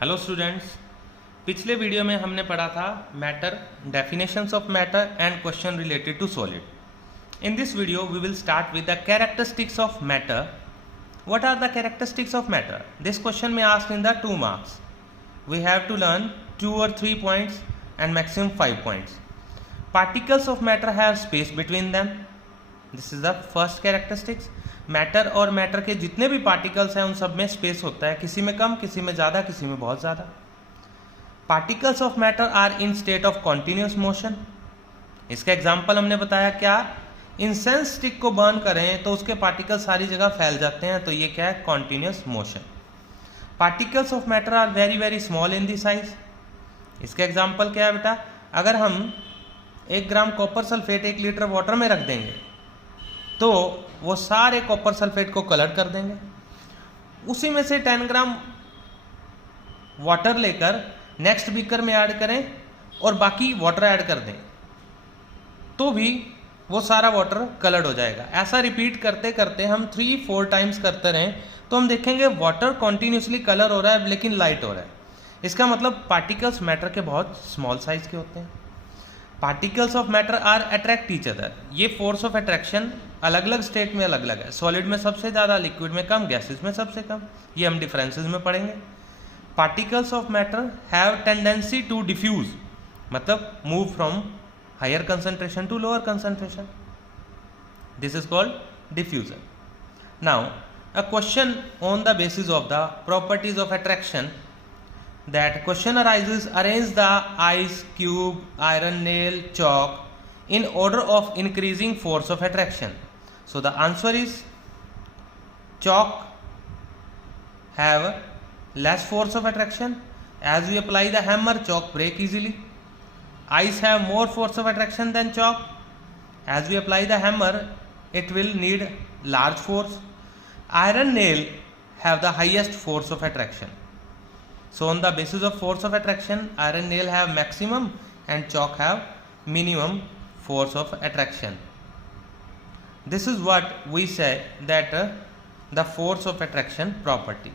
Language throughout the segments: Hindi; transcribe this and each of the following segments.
हेलो स्टूडेंट्स, पिछले वीडियो में हमने पढ़ा था matter, definitions of matter and question related to solid. In this video we will start with the characteristics of matter. What are the characteristics of matter? This question में asked in the 2 marks. We have to learn 2 or 3 points and maximum 5 points. Particles of matter have space between them. This is the first characteristics. Matter और मैटर के जितने भी पार्टिकल्स हैं उन सब में स्पेस होता है, किसी में कम, किसी में ज़्यादा, किसी में बहुत ज़्यादा। Particles of matter are in state of continuous motion. इसका एग्जाम्पल हमने बताया क्या, इंसेंस स्टिक को बर्न करें तो उसके पार्टिकल सारी जगह फैल जाते हैं, तो ये क्या है, continuous motion. Particles of matter are very very small in the size. इसका एग्जाम्पल क्या है बेटा, अगर हम 1 gram copper sulphate 1 litre water में रख देंगे तो वो सारे कॉपर सल्फेट को कलर कर देंगे। उसी में से 10 ग्राम वाटर लेकर नेक्स्ट बीकर में ऐड करें और बाकी वाटर ऐड कर दें तो भी वो सारा वाटर कलर्ड हो जाएगा। ऐसा रिपीट करते करते हम 3-4 टाइम्स करते रहें तो हम देखेंगे वाटर कॉन्टिन्यूसली कलर हो रहा है लेकिन लाइट हो रहा है। इसका मतलब पार्टिकल्स मैटर के बहुत स्मॉल साइज के होते हैं। Particles of matter are attract each other. ये फोर्स ऑफ अट्रैक्शन अलग अलग स्टेट में अलग अलग है, सॉलिड में सबसे ज़्यादा, लिक्विड में कम, गैसेस में सबसे कम। ये हम डिफरेंसेस में पढ़ेंगे। Particles of matter have tendency to diffuse, मतलब move from higher concentration to lower concentration. This is called diffusion. Now a question on the basis of the properties of attraction. That question arises, arrange the ice cube, iron nail, chalk in order of increasing force of attraction. So the answer is chalk have less force of attraction. As we apply the hammer, chalk break easily. Ice have more force of attraction than chalk. As we apply the hammer, it will need large force. Iron nail have the highest force of attraction. So on the basis of force of attraction, iron nail have maximum and chalk have minimum force of attraction. This is what we say that the force of attraction property.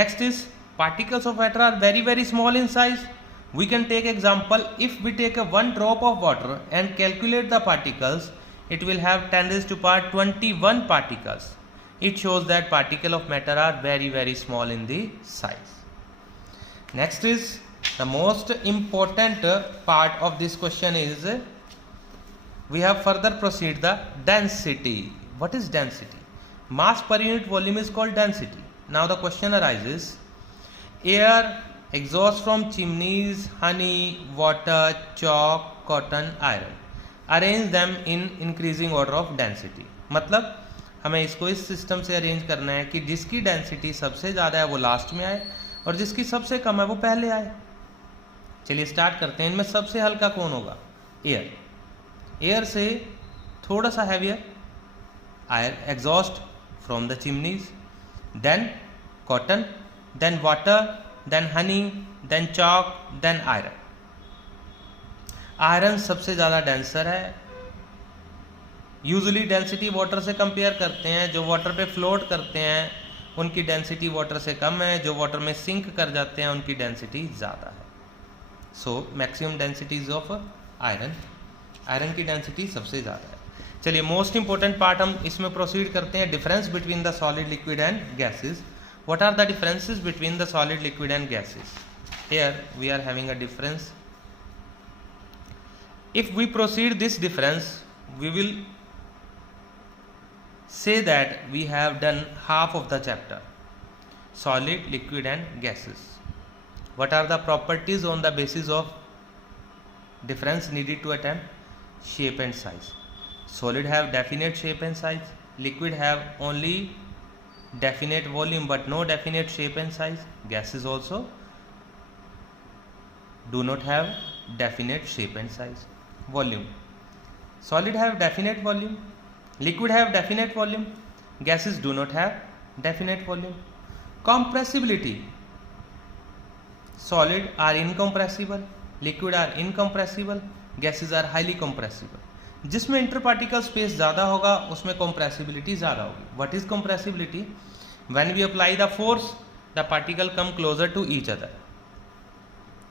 Next is particles of matter are very very small in size. We can take example, if we take a 1 drop of water and calculate the particles, it will have 10 raised to power 21 particles. It shows that particle of matter are very very small in the size. Next is the most important part of this question is we have further proceed the density. What is density? Mass per unit volume is called density. Now the question arises, air, exhaust from chimneys, honey, water, chalk, cotton, iron. Arrange them in increasing order of density. मतलब हमें इसको इस सिस्टम से अरेंज करना है कि जिसकी डेंसिटी सबसे ज़्यादा है वो लास्ट में आए और जिसकी सबसे कम है वो पहले आए। चलिए स्टार्ट करते हैं। इनमें सबसे हल्का कौन होगा? एयर। एयर से थोड़ा सा heavier air, exhaust from the chimneys, then cotton, then water, then honey, then chalk, then iron. Iron सबसे ज़्यादा डेंसर है। यूजुअली डेंसिटी वाटर से कंपेयर करते हैं। जो वाटर पे फ्लोट करते हैं उनकी डेंसिटी वाटर से कम है, जो वाटर में सिंक कर जाते हैं उनकी डेंसिटी ज़्यादा है। So maximum densities of iron, iron की डेंसिटी सबसे ज़्यादा है। चलिए मोस्ट इंपॉर्टेंट पार्ट हम इसमें प्रोसीड करते हैं, difference between the solid, liquid and gases. What are the differences between the solid, liquid and gases? Here we are having a difference. If we proceed this difference, we will say that we have done half of the chapter, solid, liquid and gases. What are the properties on the basis of difference needed to attempt? Shape and size. Solid have definite shape and size, liquid have only definite volume but no definite shape and size. Gases also do not have definite shape and size. Volume. Solid have definite volume, liquid have definite volume, gases do not have definite volume. Compressibility. Solid are incompressible, liquid are incompressible, gases are highly compressible. जिसमें इंटरपार्टिकल स्पेस ज़्यादा होगा उसमें compressibility ज़्यादा होगी. What is compressibility? When we apply the force, the particle come closer to each other.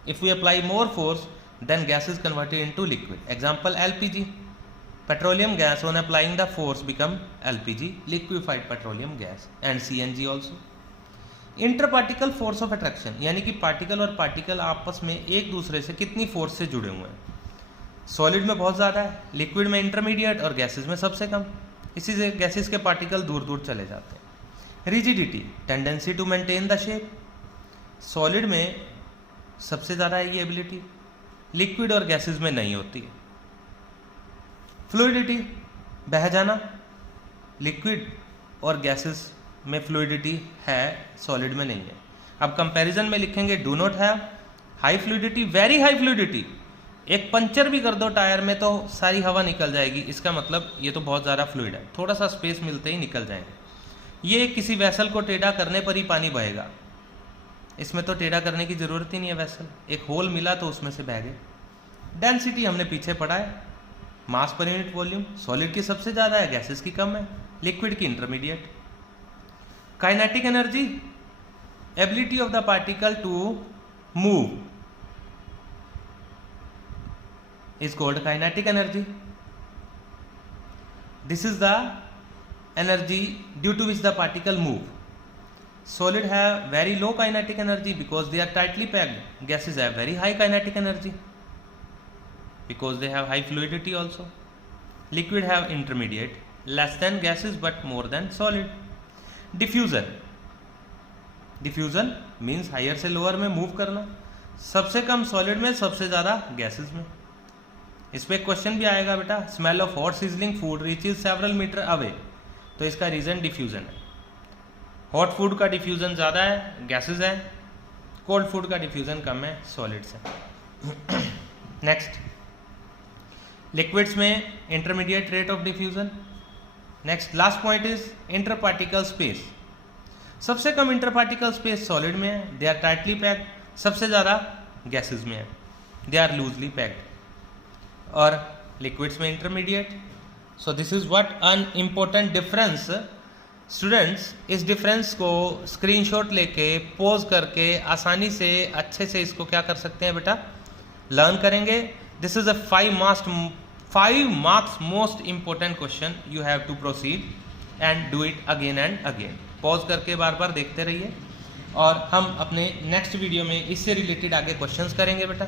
If we apply more force, then gas is converted into liquid. Example LPG. Petroleum gas on applying the force become LPG, liquefied petroleum gas, and CNG also. Interparticle force of attraction, यानी कि पार्टिकल और पार्टिकल आपस में एक दूसरे से कितनी फोर्स से जुड़े हुए हैं. सॉलिड में बहुत ज़्यादा है, लिक्विड में इंटरमीडिएट और गैसेस में सबसे कम. इसी से गैसेस के पार्टिकल दूर दूर चले जाते हैं. Rigidity, tendency to maintain the shape. Solid में सबसे ज़्यादा है ये एबिलिटी, लिक्विड और गैसेस में नहीं होती है. फ्लूइडिटी, बह जाना. लिक्विड और गैसेस में फ्लूइडिटी है, सॉलिड में नहीं है. अब कंपैरिजन में लिखेंगे do not have high fluidity, very high fluidity. एक पंचर भी कर दो टायर में तो सारी हवा निकल जाएगी. इसका मतलब ये तो बहुत ज़्यादा फ्लूइड है, थोड़ा सा स्पेस मिलते ही निकल जाएंगे. ये किसी वेसल को टेढ़ा करने पर ही पानी बहेगा. इसमें तो टेढ़ा करने की ज़रूरत ही नहीं है. वेसल एक होल मिला तो उसमें से बह गए. डेंसिटी हमने पीछे पढ़ा है, मास पर यूनिट वॉल्यूम. सॉलिड की सबसे ज़्यादा है, गैसेस की कम है, लिक्विड की intermediate. Kinetic energy, ability of the particle to move is called kinetic energy. This is the energy due to which the particle move. Solid have very low kinetic energy because they are tightly packed. Gases have very high kinetic energy because they have high fluidity also. Liquid have intermediate, less than gases but more than solid. Diffusion, diffusion means higher से lower में move करना. सबसे कम solid में, सबसे ज़्यादा gases में. इस पर क्वेश्चन भी आएगा बेटा, smell of hot sizzling food reaches several metre away. तो इसका रीजन डिफ्यूजन है. हॉट फूड का डिफ्यूजन ज़्यादा है, गैसेस है. कोल्ड फूड का डिफ्यूजन कम है, सॉलिड्स है. नेक्स्ट, लिक्विड्स में intermediate rate of diffusion. Next last point is inter particle space. सबसे कम इंटर पार्टिकल स्पेस सॉलिड में है, दे आर टाइटली पैक्ड. सबसे ज़्यादा गैसेस में है, दे आर लूजली पैक्ड. और लिक्विड्स में intermediate. So this is what an important difference. Students इस डिफरेंस को स्क्रीनशॉट लेके पोज करके आसानी से अच्छे से इसको क्या कर सकते हैं बेटा, लर्न करेंगे. This is a 5 marks most important question. You have to proceed and do it again and again. Pause करके बार बार देखते रहिए और हम अपने नेक्स्ट वीडियो में इससे रिलेटेड आगे क्वेश्चंस करेंगे बेटा.